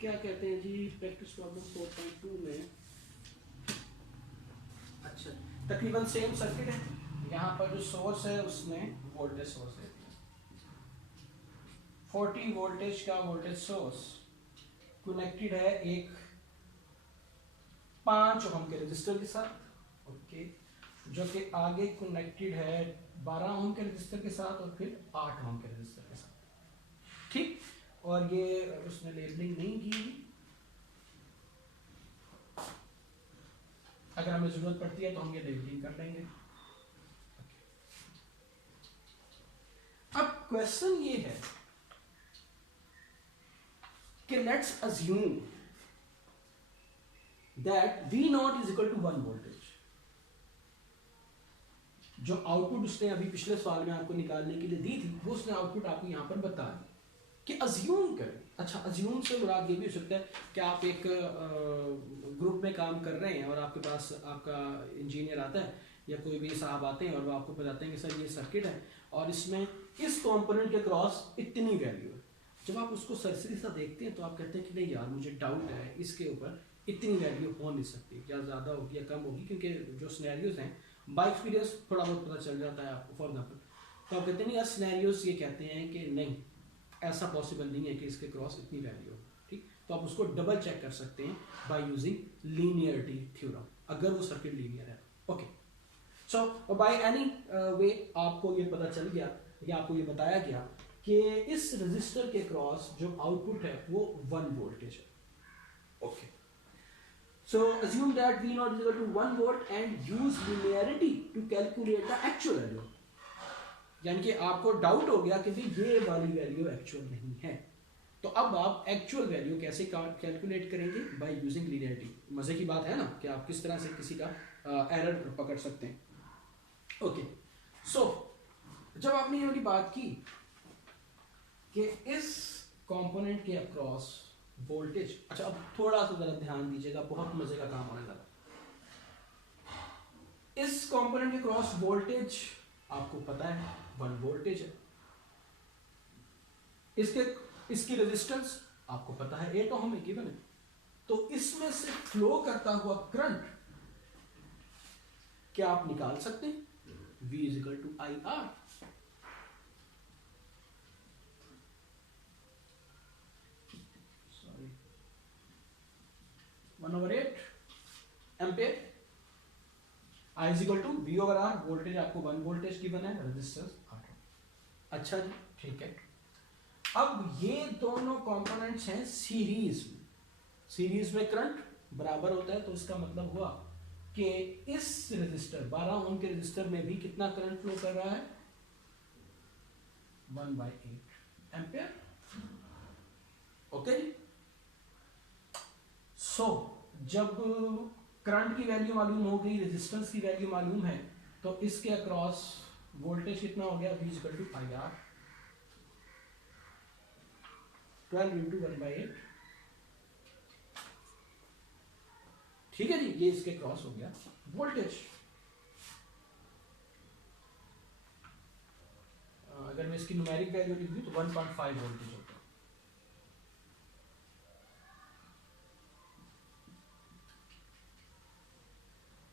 क्या कहते हैं जी? प्रैक्टिस प्रॉब्लम 4.2 में अच्छा तकरीबन सेम सर्किट है। यहाँ पर जो सोर्स है उसमें वोल्टेज सोर्स है, 40 वोल्टेज का वोल्टेज सोर्स कनेक्टेड है एक 5 ओम के रजिस्टर के साथ, ओके, जो कि आगे कनेक्टेड है 12 ओम के रजिस्टर के साथ और फिर 8 ओम के रजिस्टर के साथ, ठीक। और ये उसने लेबलिंग नहीं की, अगर हमें जरूरत पड़ती है तो हम ये लेबलिंग कर लेंगे। अब क्वेश्चन ये है कि let's assume that V naught is equal to 1 voltage. जो आउटपुट उसने अभी पिछले सवाल में आपको निकालने के लिए दी थी, वो उसने आउटपुट आपको यहां पर बता दी कि अज्यूम करें। अच्छा, अज्यूम से मुराद ये भी हो सकता है कि आप एक ग्रुप में काम कर रहे हैं और आपके पास आपका इंजीनियर आता है या कोई भी साहब आते हैं और वो आपको बताते हैं कि सर ये सर्किट है और इसमें इस कंपोनेंट के क्रॉस इतनी वैल्यू है। जब आप उसको सरसरी सा देखते हैं तो आप कहते हैं कि नहीं यार, मुझे डाउट है, इसके ऊपर इतनी वैल्यू हो नहीं सकती, या ज़्यादा होगी या कम होगी, क्योंकि जो सिनेरियोज हैं बाय एक्सपीरियंस थोड़ा बहुत पता चल जाता है आपको। फॉर एग्जाम्पल, तो आप कहते हैं नहीं यार, सिनेरियोज ये कहते हैं कि नहीं, ऐसा पॉसिबल नहीं है कि इसके क्रॉस इतनी वैल्यू हो, ठीक। तो आप उसको डबल चेक कर सकते हैं बाय यूजिंग लीनियरिटी थ्योरम, अगर वो सर्किट लीनियर है, okay. So by any way आपको ये पता चल गया या आपको ये बताया गया कि इस रजिस्टर के क्रॉस जो आउटपुट है वो 1 वोल्टेज है, okay. So assume that V naught is equal to 1 volt and use linearity to calculate the actual value. यानी कि आपको डाउट हो गया कि ये वाली वैल्यू एक्चुअल नहीं है, तो अब आप एक्चुअल वैल्यू कैसे कैलकुलेट करेंगे? By using linearity. मजे की बात है ना कि आप किस तरह से किसी का एरर पकड़ सकते हैं, ओके। सो जब आपने ये वाली बात की कि इस कंपोनेंट के अक्रॉस वोल्टेज, अच्छा अब थोड़ा सा जरा ध्यान दीजिएगा, बहुत मजे का काम होने लगा। इस कंपोनेंट के क्रॉस वोल्टेज आपको पता है 1 वोल्टेज है, इसकी रेजिस्टेंस आपको पता है 8 ओम है, गिवन है। तो इसमें से फ्लो करता हुआ करंट क्या आप निकाल सकते हैं? V is equal to IR। Sorry, 1/8 ampere. I is equal to V over R। Voltage आपको 1 वोल्टेज गिवन है, रेजिस्टेंस 8 ओम। अच्छा जी, ठीक है। अब ये दोनों कंपोनेंट्स हैं सीरीज में, सीरीज में करंट बराबर होता है, तो इसका मतलब हुआ कि इस रेजिस्टर 12 ओम के रेजिस्टर में भी कितना करंट फ्लो कर रहा है? 1/8 एम्पेयर, ओके। सो जब करंट की वैल्यू मालूम हो गई, रेजिस्टेंस की वैल्यू मालूम है, तो इसके अक्रॉस वोल्टेज कितना हो गया? V equal to IR, 12 into 1/8, ठीक है जी। ये इसके क्रॉस हो गया वोल्टेज। अगर मैं इसकी न्यूमेरिक वैल्यू लिख दूं तो 1.5 वोल्टेज होता है,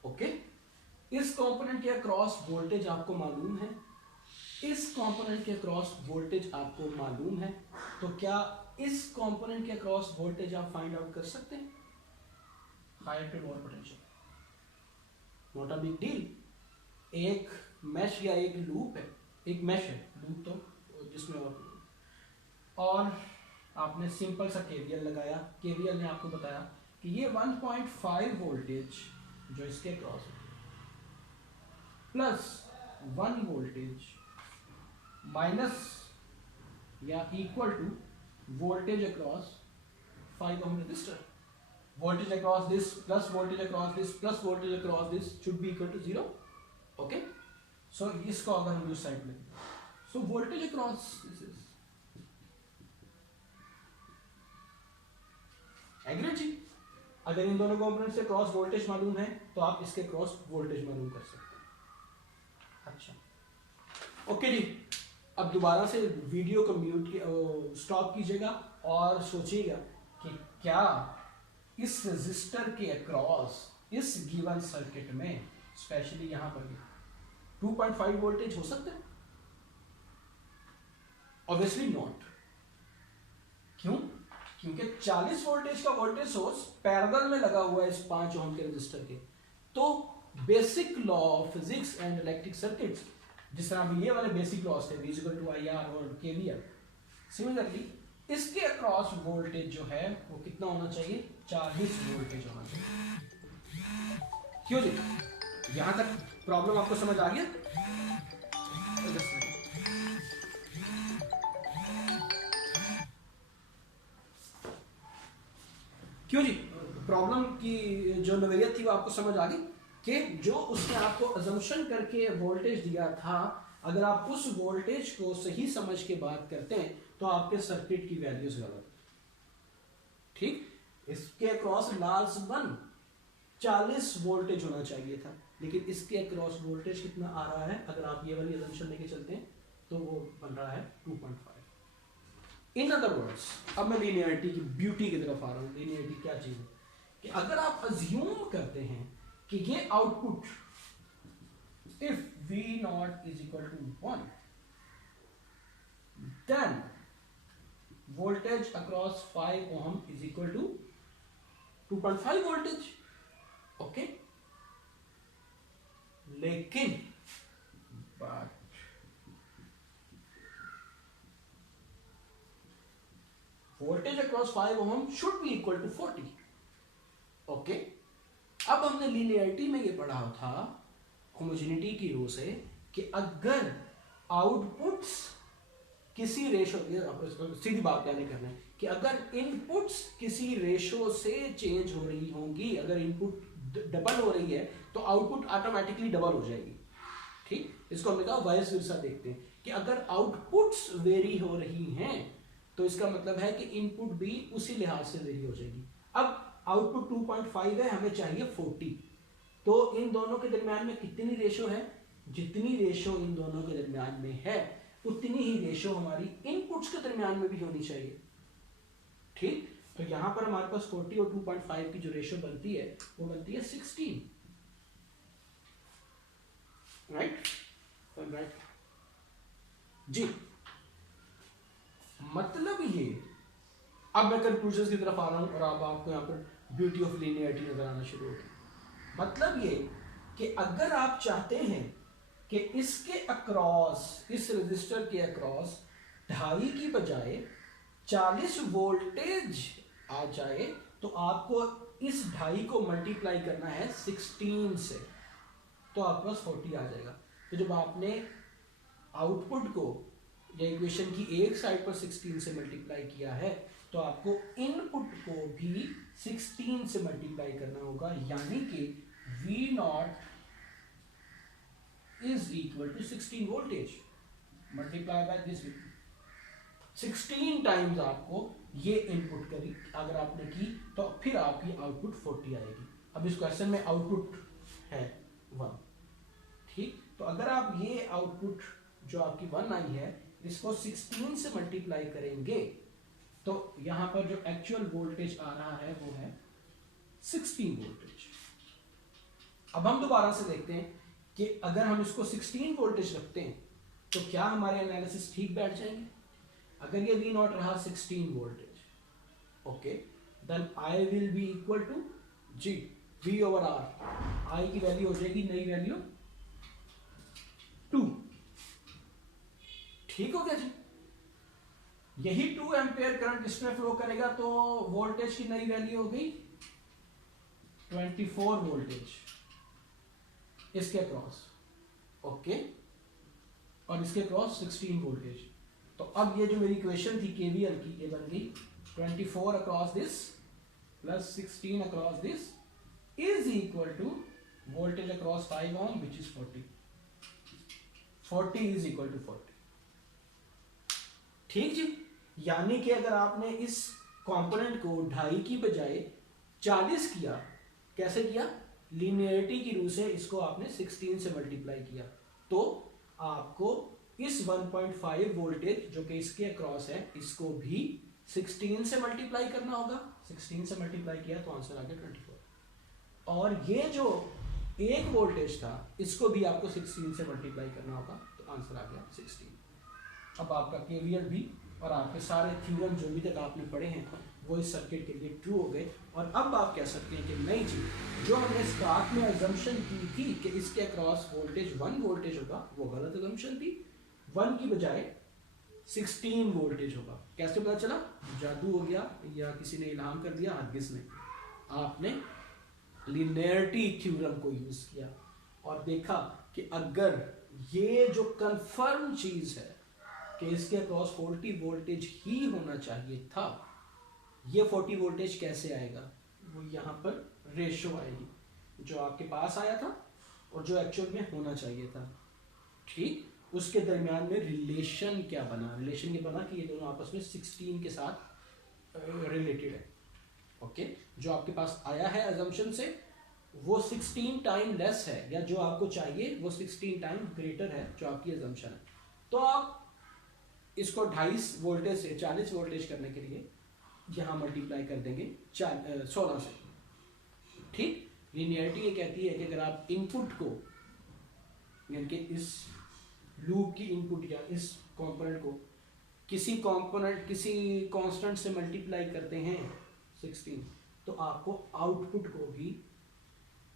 ओके। इस कंपोनेंट के अक्रॉस वोल्टेज आपको मालूम है, इस कंपोनेंट के अक्रॉस वोल्टेज आपको मालूम है, तो क्या इस कंपोनेंट के अक्रॉस वोल्टेज आप फाइंड आउट कर सकते हैं? Higher to lower potential, not a big deal. एक मैश या एक लूप है, एक मैश है, लूप तो जिसमें और आपने सिंपल सा केवीएल लगाया, केवीएल ने आपको बताया कि ये 1.5 वोल्टेज जो इसके क्रॉस प्लस 1 वोल्टेज माइनस या equal to voltage across 5 ohm resistor. Voltage across this plus voltage across this plus voltage across this should be equal to 0. Okay, so इसको अगर हम दूसरी साइड में, so voltage across this is एग्री जी. अगर इन दोनों कंपोनेंट से क्रॉस वोल्टेज मालूम है तो आप इसके क्रॉस वोल्टेज मालूम कर सकते हैं. अच्छा ओके जी. अब दोबारा से वीडियो को म्यूट स्टॉप कीजिएगा और सोचिएगा कि क्या इस रेजिस्टर के अक्रॉस इस गिवन सर्किट में स्पेशली यहां पर 2.5 वोल्टेज हो सकता है? Obviously not. क्यों? क्योंकि 40 वोल्टेज का वोल्टेज सोर्स पैरेलल में लगा हुआ है इस 5 ओम के रेजिस्टर के. तो basic law of physics and electric circuits, जिस तरह भी ये वाले बेसिक लॉस थे, V = IR और KVL, सिमिलरली इसके अक्रॉस वोल्टेज जो है वो कितना होना चाहिए? 40 वोल्टेज होना चाहिए. क्यों जी? यहां तक प्रॉब्लम आपको समझ आ गया? क्यों जी? प्रॉब्लम की जो नोवेलियत थी वो आपको समझ आ गई कि जो उसने आपको अजम्पशन करके वोल्टेज दिया था, अगर आप उस वोल्टेज को सही समझ के बात करते हैं तो आपके सर्किट की वैल्यूज गलत. ठीक, इसके अक्रॉस लार्ज 40 वोल्टेज होना चाहिए था, लेकिन इसके अक्रॉस वोल्टेज कितना आ रहा है? अगर आप ये वाली अजम्पशन लेके चलते हैं तो वो बन रहा है 2.5. इन अदर वर्ड्स, अब मैं लीनियरिटी की ब्यूटी की तरफ आ रहा हूं. लीनियरिटी क्या चीज है कि अगर आप अज्यूम करते हैं कि ये output if V0 = 1, then voltage across 5 ohm = 2.5 voltage. Okay, लेकिन voltage across 5 ohm should be equal to 40. Okay, अब हमने लीनियरिटी में ये पढ़ा था होमोजेनिटी की रो से कि अगर आउटपुट्स किसी रेशो, सीधी बात यानी करना है कि अगर इनपुट्स किसी रेशो से चेंज हो रही होंगी, अगर इनपुट डबल हो रही है तो आउटपुट ऑटोमेटिकली डबल हो जाएगी. ठीक, इसको हमने कहा वाइस वर्सा. देखते हैं कि अगर आउटपुट्स वेरी हो रही हैं तो इसका मतलब है कि इनपुट भी उसी लिहाज से वेरी हो जाएगी. अब आउटपुट 2.5 है, हमें चाहिए 40. तो इन दोनों के दरमियान में कितनी रेशो है? जितनी रेशो इन दोनों के दरमियान में है उतनी ही रेशो हमारी इनपुट्स के दरमियान में भी होनी चाहिए. ठीक, तो यहां पर हमारे पास 40 और 2.5 की जो रेशो बनती है वो बनती है 16. राइट जी. मतलब ये, अब मैं कंक्लूजन की तरफ आ रहा हूं और अब आपको यहां पर ब्यूटी ऑफ लीनियरिटी नजर आना शुरू होगी. मतलब ये कि अगर आप चाहते हैं कि इसके अक्रॉस, इस रेजिस्टर के अक्रॉस 2.5 की बजाय 40 वोल्टेज आ जाए तो आपको इस 2.5 को मल्टीप्लाई करना है 16 से, तो आपके पास 40 आ जाएगा. तो जब आपने आउटपुट को या इक्वेशन की एक साइड पर 16 से मल्टीप्लाई किया है तो आपको इनपुट को भी 16 से मल्टीप्लाई करना होगा, यानी कि V0 = 16 voltage multiply by this 16 times आपको ये इनपुट करी अगर आपने की तो फिर आपकी आउटपुट 40 आएगी. अब इस क्वेश्चन में आउटपुट है 1. ठीक, तो अगर आप ये आउटपुट जो आपकी 1 आई है इसको 16 से मल्टीप्लाई करेंगे तो यहां पर जो एक्चुअल वोल्टेज आ रहा है वो है 16 वोल्टेज. अब हम दोबारा से देखते हैं कि अगर हम इसको 16 वोल्टेज रखते हैं तो क्या हमारे एनालिसिस ठीक बैठ जाएंगे? अगर ये V0 रहा 16 voltage, okay, then I will be equal to G V/R. I की वैल्यू हो जाएगी नई वैल्यू 2. ठीक हो गया जी. यही 2 एम्पियर करंट इसमें फ्लो करेगा तो वोल्टेज की नई वैल्यू हो गई 24 वोल्टेज इसके क्रॉस. ओके, और इसके क्रॉस 16 वोल्टेज. तो अब ये जो मेरी इक्वेशन थी केवीएल की, ये बन गई 24 across this plus 16 across this is equal to voltage across 5 ohm which is 40. 40 is equal to 40. ठीक जी, यानी कि अगर आपने इस कंपोनेंट को 2.5 की बजाय 40 किया, कैसे किया? लीनियरिटी की रूह से इसको आपने 16 से मल्टीप्लाई किया, तो आपको इस 1.5 वोल्टेज जो कि इसके अक्रॉस है इसको भी 16 से मल्टीप्लाई करना होगा। 16 से मल्टीप्लाई किया तो आंसर आ गया 24। और ये जो एक वोल्टेज था इसको भी आपको 16 से मल्टीप्लाई करना होगा तो आंसर आ गया 16। अब आपका केवीएल भी और आपके सारे थ्योरम जो भी तक आपने पढ़े हैं वो इस सर्किट के लिए ट्रू हो गए। और अब आप कह सकते हैं कि नहीं जी, जो हमने स्टार्ट में अजम्पशन की थी कि इसके अक्रॉस वोल्टेज 1 वोल्टेज होगा वो गलत अजम्पशन थी। 1 की बजाय 16 वोल्टेज होगा। कैसे पता चला? जादू हो गया या किसी ने इल्हाम कर दिया? हरगिज़ नहीं, आपने लिनियरिटी थ्योरम को यूज किया और देखा कि अगर ये जो कंफर्म चीज है कि इसके अक्रॉस 40 वोल्टेज ही होना चाहिए था, ये 40 वोल्टेज कैसे आएगा? वो यहाँ पर रेशो आएगी, जो आपके पास आया था और जो एक्चुअल में होना चाहिए था। ठीक, उसके दरमियान में रिलेशन क्या बना? रिलेशन ये बना कि ये दोनों आपस में 16 के साथ रिलेटेड है। ओके, जो आपके पास आया है अजम्पशन से वो 16 टाइम लेस है, या जो आपको चाहिए वो 16 टाइम ग्रेटर है जो आपकी अजम्पशन है। तो आप इसको 2.5 वोल्टेज से 40 वोल्टेज करने के लिए यहाँ मल्टीप्लाई कर देंगे 16 से। ठीक, लीनियरिटी ये कहती है कि अगर आप इनपुट को, यानी कि इस लूप की इनपुट या इस कंपोनेंट को किसी कांस्टेंट से मल्टीप्लाई करते हैं 16, तो आपको आउटपुट को भी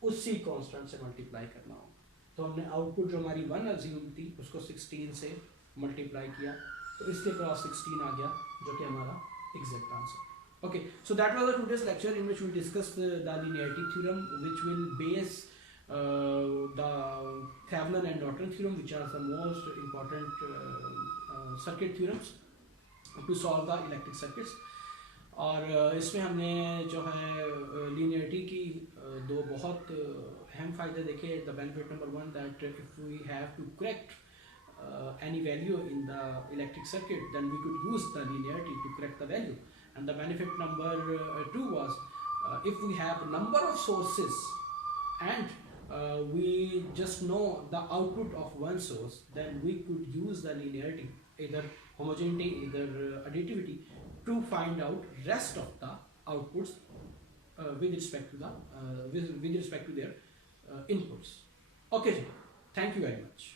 उसी कांस्टेंट से मल्टीप्लाई करना होगा। तो हमने आउटपुट जो हमारी 1 अज्यूम थी उसको 16 से मल्टीप्लाई किया तो इसके क्रॉस 16 आ गया जो कि हमारा exact answer. Okay, so that was the today's lecture in which we discussed the linearity theorem, which will base the Thevenin and Norton theorem, which are the most important circuit theorems to solve the electric circuits. और इसमें हमने जो है linearity की दो बहुत अहम फायदे देखे। The benefit number 1 that if we have to correct any value in the electric circuit, then we could use the linearity to correct the value. And the benefit number 2 was if we have a number of sources and we just know the output of one source, then we could use the linearity, either homogeneity, either additivity, to find out rest of the outputs with respect to the with respect to their inputs. Okay, thank you very much.